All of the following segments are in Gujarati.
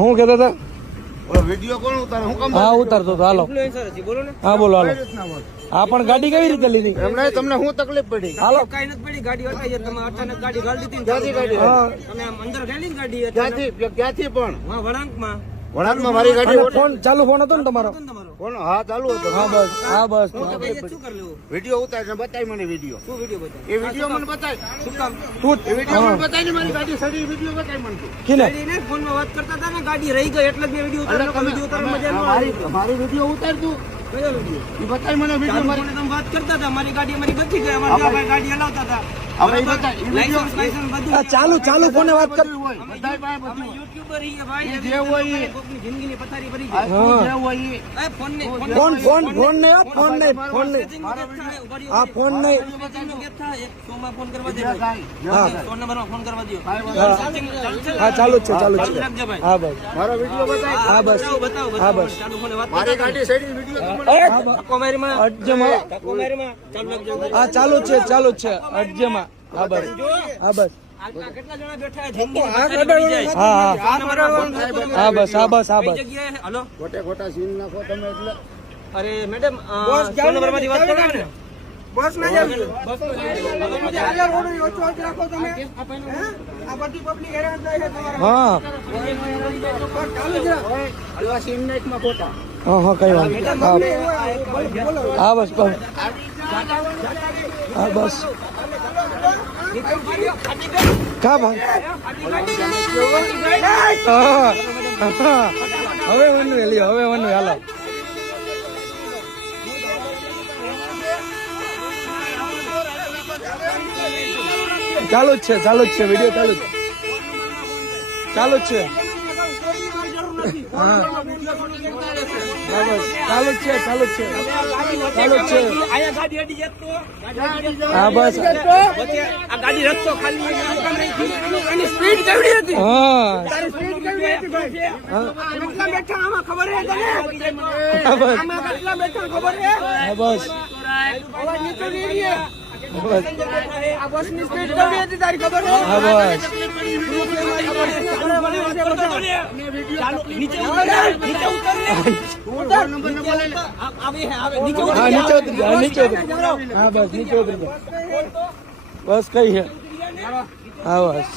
હું કહેતા હતા વિડિયો કોણ ઉતારે? હું કામ હા ઉતારતો હતો. હાલો બોલો ને. હા બોલો હાલો. હા પણ ગાડી કેવી રીતે લીધી? એમને તમને શું તકલીફ પડી? હાલો કઈ નથી પડી, ગાડી હટાઈ છે. તમે અચાનક ગાડી ગાળી દીધી ને ક્યાંથી ગાડી? હા તમે આમ અંદર ગાડી ને ગાડી અચાનક. ક્યાંથી પણ હા, વળાંકમાં વળાંકમાં મારી અને ગાડી ફોન ચાલુ ફોન હતો ને તમારો? તમારો કોણ? હા ચાલુ હતો. હા બસ હા બસ શું કરી લેવું? વિડિયો ઉતારે બતાય મને વિડિયો. શું વિડીયો બતાવો? એ વિડિયો મને બતાય. શું કામ? તું એ વિડિયો મને બતાય ને મારી ગાડી સડી વિડિયો બતાય મને તું. કિને ગાડીને ફોનમાં વાત કરતા હતા ને, ગાડી રહી ગઈ એટલે જ મેં વિડીયો ઉતાર્યો. વિડીયો ઉતારવા મજા ન આવી. મારી વિડિયો ઉતાર તું. કયો વિડીયો? એ બતાય મને વિડિયો ચાલુ મારી. ફોને તમે વાત કરતા હતા, મારી ગાડી અમારી બચી ગઈ. અમારા ભાઈ ગાડી હલાવતા હતા. આપણે એ બતાય. એ વિડિયો લાયસન્સ બધું. આ ચાલુ ચાલુ ફોને વાત કર. હોય બતાય પાસે અમે બધું. યુટ્યુબર છીએ ભાઈ. એ જે હોય એ. કોકની જિંદગીની પથારી ભરી આ જાય. તું જે હોય એ. એ ફોન ને ફોન ફોન ફોન નહીં ફોન નહીં ફોન નહીં. આ ફોન નહીં. ફોન કરવા દે. હા ફોન નંબરમાં ફોન કરવા દો. હા ચાલુ જ છે ચાલુ જ છે. રાખજો ભાઈ. હા બસ મારો વિડિયો બતાય. હા બસ બતાવો હા બતાવો. બસ. ચાલુ ફોને વાત મારી ગાડી સડી વિડિયો તું મને હા બસ. કોમેરીમાં અડજમાં કોમેરીમાં ચાલુ રાખજો. હા ચાલુ જ છે ચાલુ જ છે અડજમાં. હા બસ હા બસ આ કેટલા જણા બેઠા છે? જિંદગીની પથારી ભરી જાય. હા હા ફોન નંબરમાં ફોન હા બસ હા બસ હા કઈ બસ. જગ્યાએ? હલો. ખોટે ખોટા સીન નાખો તમે એટલે. અરે મેડમ, ફોન નંબરમાંથી વાત કરો ને. બસ ના જાવ. હા હલવા સીન નાખમાં ખોટા. હા હા કઈ વાત નહીં. હા બસ બસ હા બસ કા ભાઈ હા, હા. હવે વનુ લ્યો હવે વનુ હાલો. ચાલુ જ છે વિડીયો ચાલુ જ ચાલુ જ છે. હા બસ ચાલુ જ છે ચાલુ જ છે ચાલુ જ છે. આયા ગાડી અડી જતો. હા બસ વચ્ચે આ ગાડી રસ્તો ખાલી એની સ્પીડ કેવડી હતી? હા સ્પીડ કેવડી હતી ભાઈ? કેટલા બેઠા આમાં ખબર હે તને? હા બસ આમાં કેટલા બેઠા ખબર હે? હા બસ અવાજ નીચે નહીં રહે. બસ આ બસની સ્પીડ કેવડી હતી તારી ખબર હે? હા બસ ચાલો નીચે ઉતર રે. નીચે ઉતર રે. ઉતર. આવે નીચે ઉતર. હા નીચે ઉતરી જા નીચે ઉતરી જા. હા બસ નીચે ઉતરી જા. બસ કઈ છે. હા બસ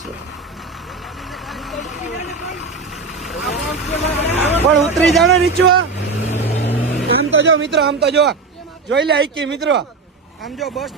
પણ ઉતરી જાઓ ને નીચે. આમ તો જો મિત્રો આમ તો જો જોઈ લે આઈ મિત્રો આમ જો બસ નું